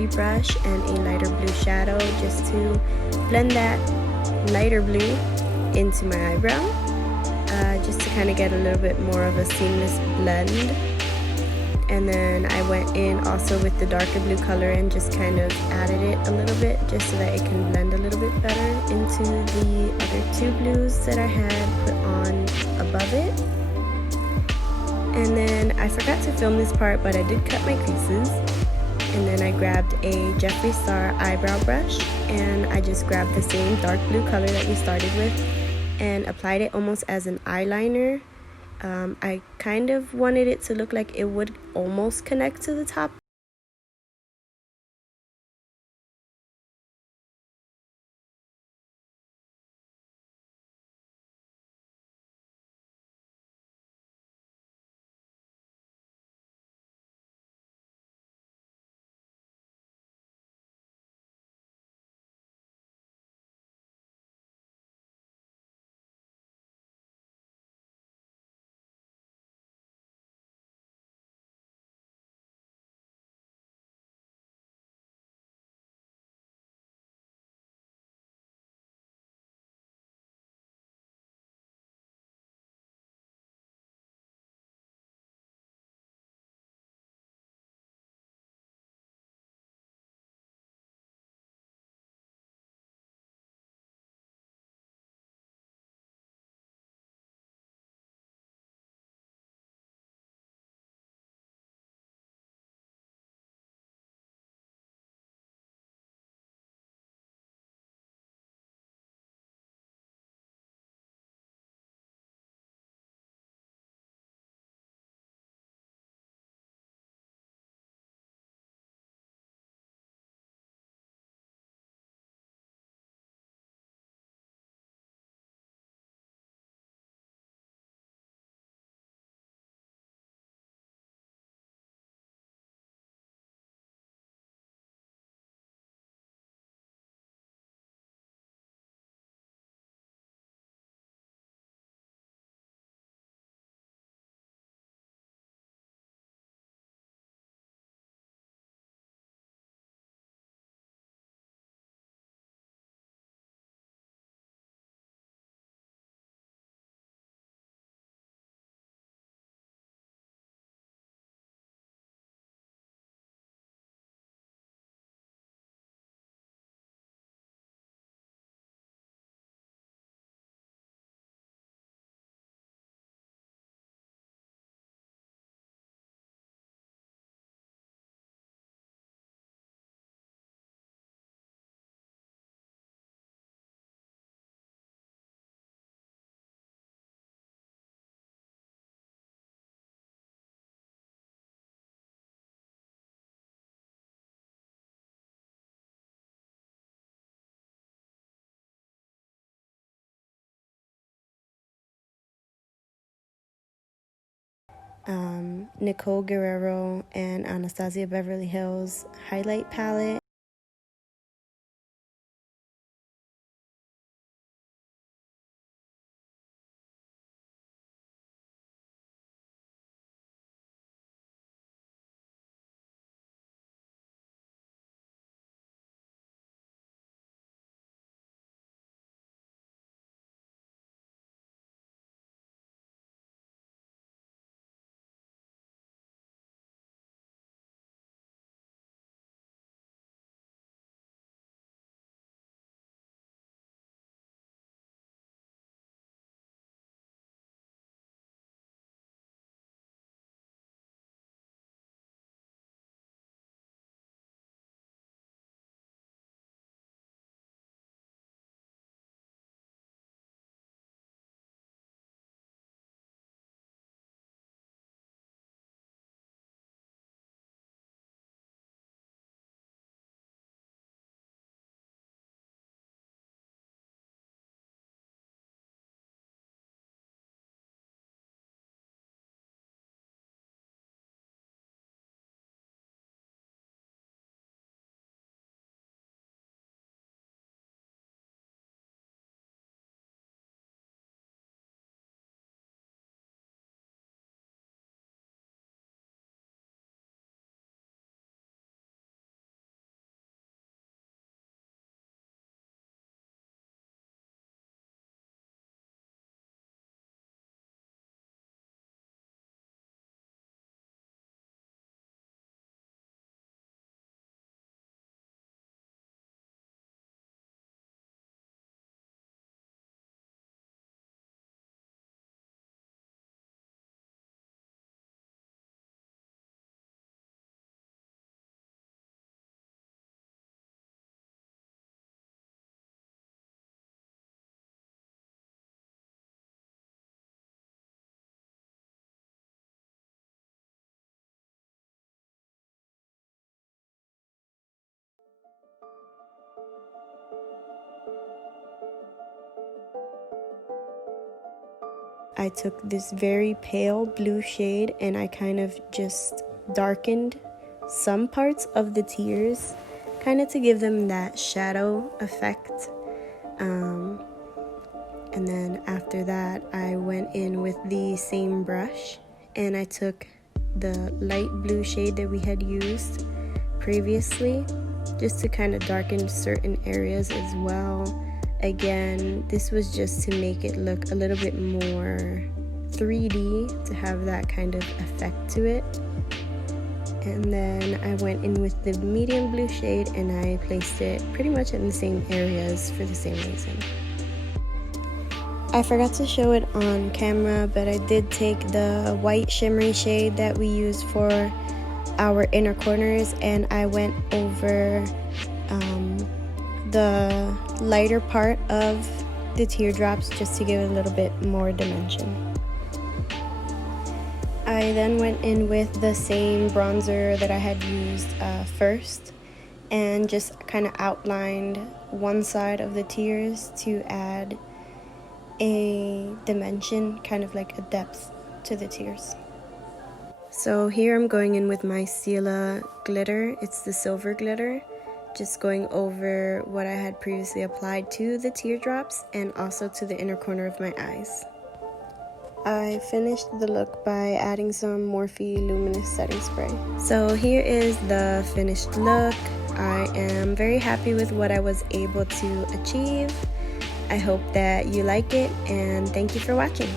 Morphe brush and a lighter blue shadow just to blend that lighter blue into my eyebrow, just to kind of get a little bit more of a seamless blend. And then I went in also with the darker blue color and just kind of added it a little bit just so that it can blend a little bit better into the other two blues that I had put on above it. And then I forgot to film this part, but I did cut my creases. And then I grabbed a Jeffree Star eyebrow brush and I just grabbed the same dark blue color that we started with and applied it almost as an eyeliner. I kind of wanted it to look like it would almost connect to the top. Nicole Guerrero and Anastasia Beverly Hills highlight palette. I took this very pale blue shade and I kind of just darkened some parts of the tears, kind of to give them that shadow effect. And then after that, I went in with the same brush and I took the light blue shade that we had used previously, just to kind of darken certain areas as well. Again, this was just to make it look a little bit more 3D, to have that kind of effect to it. And then I went in with the medium blue shade and I placed it pretty much in the same areas for the same reason. I forgot to show it on camera, but I did take the white shimmery shade that we used for our inner corners and I went over the lighter part of the teardrops just to give it a little bit more dimension. I then went in with the same bronzer that I had used first and just kind of outlined one side of the tears to add a dimension, kind of like a depth to the tears. So here I'm going in with my Soliel glitter. It's the silver glitter, just going over what I had previously applied to the teardrops and also to the inner corner of my eyes. I finished the look by adding some Morphe Luminous setting spray. So here is the finished look. I am very happy with what I was able to achieve. I hope that you like it and thank you for watching.